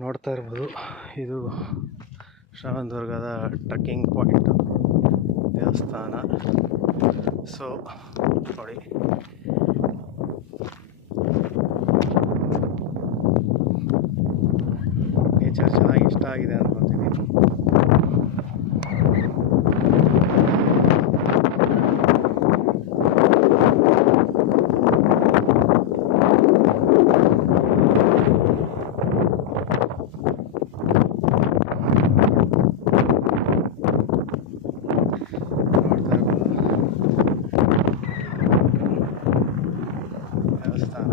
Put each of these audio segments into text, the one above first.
ನೋಡ್ತಾ ಇರ್ಬೋದು, ಇದು ಶ್ರವಣದುರ್ಗದ ಟ್ರೆಕ್ಕಿಂಗ್ ಪಾಯಿಂಟ್ ದೇವಸ್ಥಾನ. ಸೊ ನೋಡಿ, ನೇಚರ್ ಚೆನ್ನಾಗಿ ಇಷ್ಟ ಆಗಿದೆ ಅನ್ಕೊತೀನಿ. ದೇವಸ್ಥಾನ,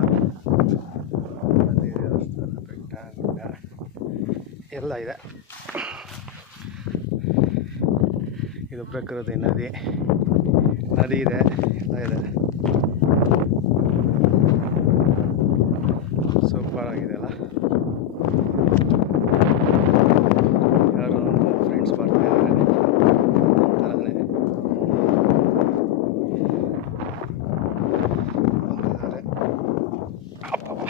ಬೆಟ್ಟ ಗುಡ್ಡ ಎಲ್ಲ ಇದೆ. ಇದು ಪ್ರಕೃತಿ ನದಿ ಇದೆ, ಎಲ್ಲ ಇದೆ. ಸೂಪರ್ ಆಗಿದೆ ಅಲ್ಲ. ಯಾರು ನಮ್ಮ ಫ್ರೆಂಡ್ಸ್ ಬರ್ತಾ ಇದ್ದಾರೆ ಥರನೇ ಬಂದಿದ್ದಾರೆ. ಅಪ್ಪಪ್ಪ,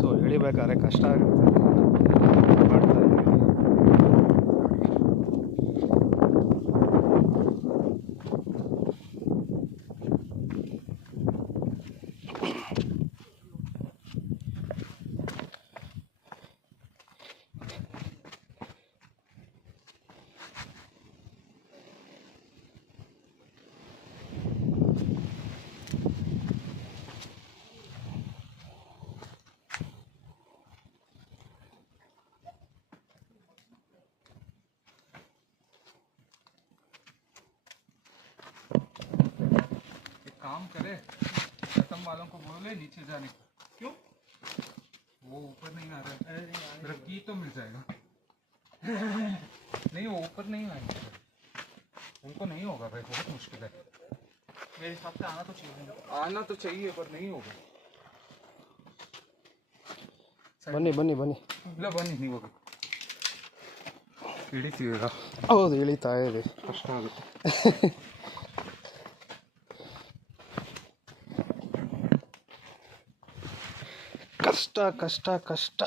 ಸೊ ಇಳಿಬೇಕಾದ್ರೆ ಕಷ್ಟ ಆಗುತ್ತೆ, ಮಾಡ್ತಾ ಇದ್ದೀವಿ. काम करे, खत्म वालों को बोले नीचे जाने को। क्यों? वो ऊपर नहीं आ रहा है, मेरा की तो मिल जाएगा। नहीं, वो ऊपर नहीं आएंगे, उनको नहीं होगा भाई, बहुत मुश्किल है। मेरे हिसाब से आना तो चाहिए पर नहीं होगा। ಬನ್ನಿ ಬನ್ನಿ ಬನ್ನಿ. ಇಲ್ಲ ಬನ್ನಿ, ನೀವು ಹೋಗಿ ಇಳಿತೀರಾ? ಹೌದು, ಇಳಿತಾ ಇದೆ, ಕಷ್ಟ ಆಗುತ್ತೆ. ಕಷ್ಟ ಕಷ್ಟ ಕಷ್ಟ,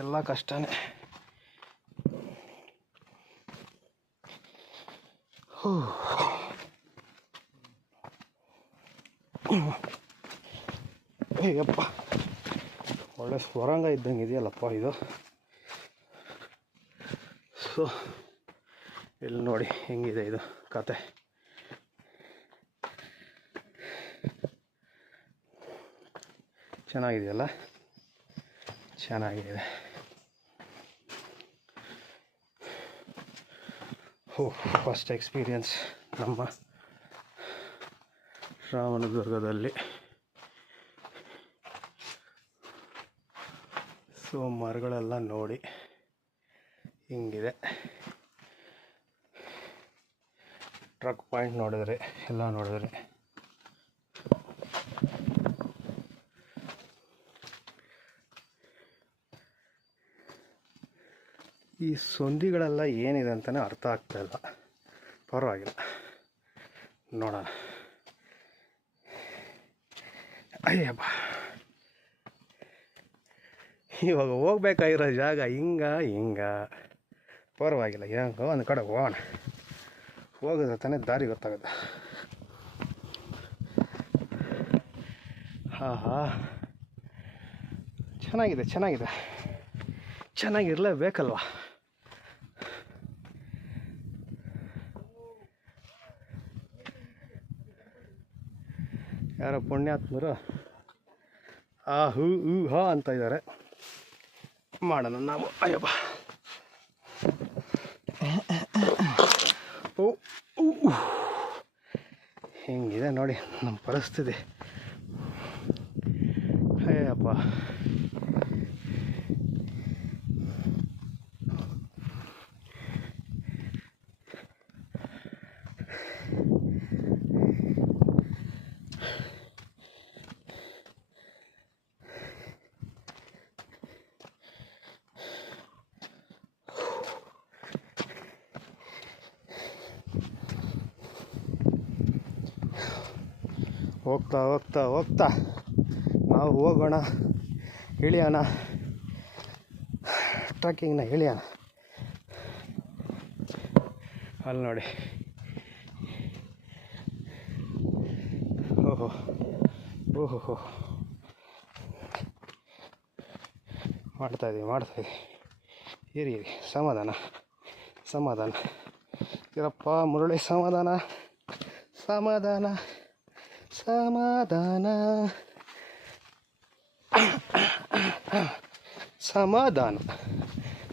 ಎಲ್ಲ ಕಷ್ಟನೇ. ಅಯ್ಯಪ್ಪ, ಒಳ್ಳೆ ಸ್ವರಂಗ ಇದ್ದಂಗೆ ಇದೆಯಲ್ಲಪ್ಪ ಇದು. ಸೊ ಇಲ್ಲಿ ನೋಡಿ ಹೆಂಗಿದೆ ಇದು ಕತೆ. ಚೆನ್ನಾಗಿದೆಯಲ್ಲ, ಚೆನ್ನಾಗಿದೆ. ಫಸ್ಟ್ ಎಕ್ಸ್ಪೀರಿಯನ್ಸ್ ನಮ್ಮ ಶ್ರವಣದುರ್ಗದಲ್ಲಿ. ಸೊ ಮರಗಳೆಲ್ಲ ನೋಡಿ ಹಿಂಗಿದೆ. ಟ್ರಕ್ ಪಾಯಿಂಟ್ ನೋಡಿದ್ರೆ, ಎಲ್ಲ ನೋಡಿದ್ರೆ ಈ ಸಂಧಿಗಳೆಲ್ಲ ಏನಿದೆ ಅಂತಲೇ ಅರ್ಥ ಆಗ್ತಾಯಿಲ್ಲ. ಪರವಾಗಿಲ್ಲ, ನೋಡೋಣ. ಅಯ್ಯಪ್ಪ, ಇವಾಗ ಹೋಗ್ಬೇಕಾಗಿರೋ ಜಾಗ ಹಿಂಗ ಪರವಾಗಿಲ್ಲ, ಹೆಂಗ ಒಂದು ಕಡೆ ಹೋಗೋಣ. ಹೋಗಿದ್ರೆ ತಾನೇ ದಾರಿ ಗೊತ್ತಾಗುತ್ತೆ. ಚೆನ್ನಾಗಿದೆ, ಚೆನ್ನಾಗಿರಲೇಬೇಕಲ್ವ. ಯಾರೋ ಪುಣ್ಯಾತ್ಮರು ಹಾ ಅಂತ ಇದ್ದಾರೆ. ಮಾಡೋಣ ನಾವು. ಅಯ್ಯಪ್ಪ, ಹೆಂಗಿದೆ ನೋಡಿ ನಮ್ಮ ಪರಿಸ್ಥಿತಿ. ಅಯ್ಯಪ್ಪ, ಹೋಗ್ತಾ ಹೋಗ್ತಾ ಹೋಗ್ತಾ ನಾವು ಹೋಗೋಣ, ಇಳಿಯೋಣ, ಟ್ರಕ್ಕಿಂಗ್ನ ಇಳಿಯೋಣ. ಅಲ್ಲಿ ನೋಡಿ, ಓಹೋ ಓಹೋ, ಮಾಡ್ತಾಯಿದ್ದೀವಿ. ಇರಿ ಸಮಾಧಾನ ಇರಪ್ಪ ಮುರಳಿ, ಸಮಾಧಾನ.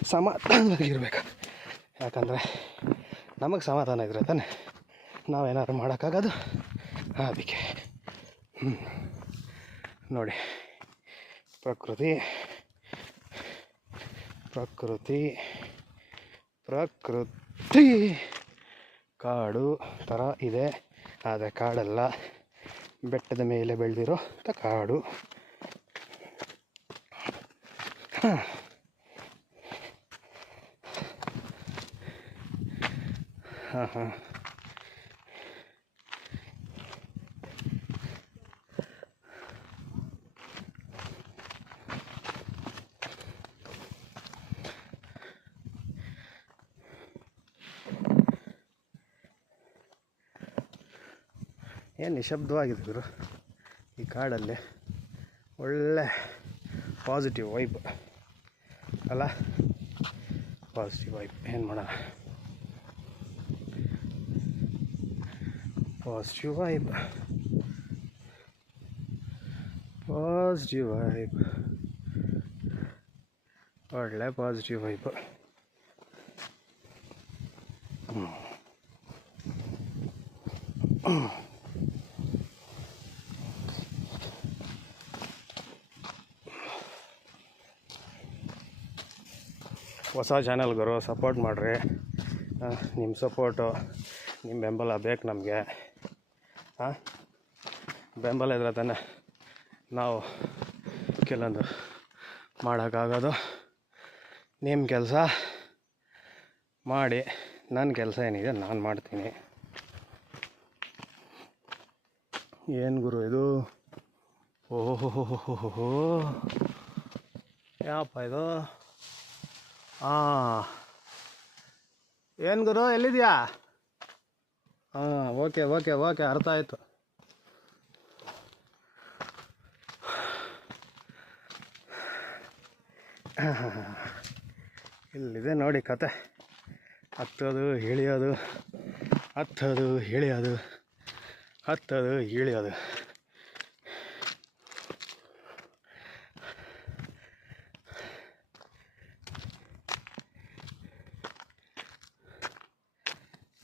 ಸಮಾಧಾನವಾಗಿರ್ಬೇಕು. ಯಾಕಂದರೆ ನಮಗೆ ಸಮಾಧಾನ ಇದ್ರೆ ತಾನೆ ನಾವೇನಾದ್ರು ಮಾಡೋಕ್ಕಾಗೋದು. ಅದಕ್ಕೆ ನೋಡಿ, ಪ್ರಕೃತಿ ಕಾಡು ಥರ ಇದೆ, ಆದರೆ ಕಾಡಲ್ಲ, ಬೆಟ್ಟದ ಮೇಲೆ ಬೆಳೆದಿರೋ ಕಾಡು. ಹಾಂ ಏನು ನಿಶಬ್ದವಾಗಿದೆ ಗುರು ಈ ಕಾಡಲ್ಲಿ. ಒಳ್ಳೆ ಪಾಸಿಟಿವ್ ವೈಬ್ ಅಲ್ಲ, ಪಾಸಿಟಿವ್ ವೈಬ್. ಏನು ಮಾಡೋಣ, ಪಾಸಿಟಿವ್ ವೈಬ್. ಒಳ್ಳೆ ಪಾಸಿಟಿವ್ ವೈಬ್. ಹೊಸ ಚಾನಲ್ಗರು ಸಪೋರ್ಟ್ ಮಾಡಿರಿ. ನಿಮ್ಮ ಸಪೋರ್ಟು, ನಿಮ್ಮ ಬೆಂಬಲ ಬೇಕು ನಮಗೆ. ಬೆಂಬಲ ಇದ್ರೆ ತಾನೆ ನಾವು ಕೆಲವೊಂದು ಮಾಡೋಕ್ಕಾಗೋದು. ನಿಮ್ಮ ಕೆಲಸ ಮಾಡಿ, ನನ್ನ ಕೆಲಸ ಏನಿದೆ ನಾನು ಮಾಡ್ತೀನಿ. ಏನು ಗುರು ಇದು? ಓಹೋ, ಯಾಪ ಇದು? ಏನು ಗುರು, ಎಲ್ಲಿದೆಯಾ? ಓಕೆ, ಅರ್ಥ ಆಯಿತು. ಇಲ್ಲಿದೆ ನೋಡಿ ಕತೆ. ಹತ್ತೋದು ಇಳಿಯೋದು.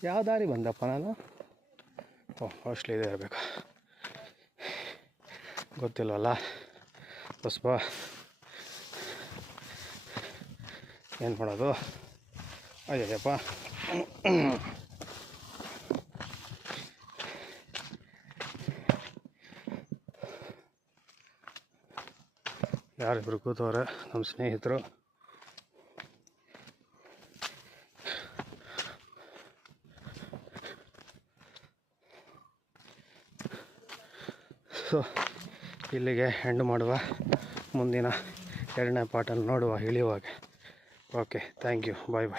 ಯಾವ ದಾರಿ ಬಂದಪ್ಪ ನಾನು? ಮೋಸ್ಟ್ಲಿ ಇದೆ ಇರಬೇಕು, ಗೊತ್ತಿಲ್ವಲ್ಲ. ಬಸ್ಪ ಏನು ಮಾಡೋದು? ಅಯ್ಯಪ್ಪ, ಯಾರಿಬ್ರು ಕೂತವ್ರೆ ನಮ್ಮ ಸ್ನೇಹಿತರು. ಸೊ ಇಲ್ಲಿಗೆ ಎಂಡ್ ಮಾಡುವ. ಮುಂದಿನ 2ನೇ ಪಾರ್ಟನ್ನು ನೋಡುವ ಇಳಿಯುವಾಗ. Okay, thank you, bye.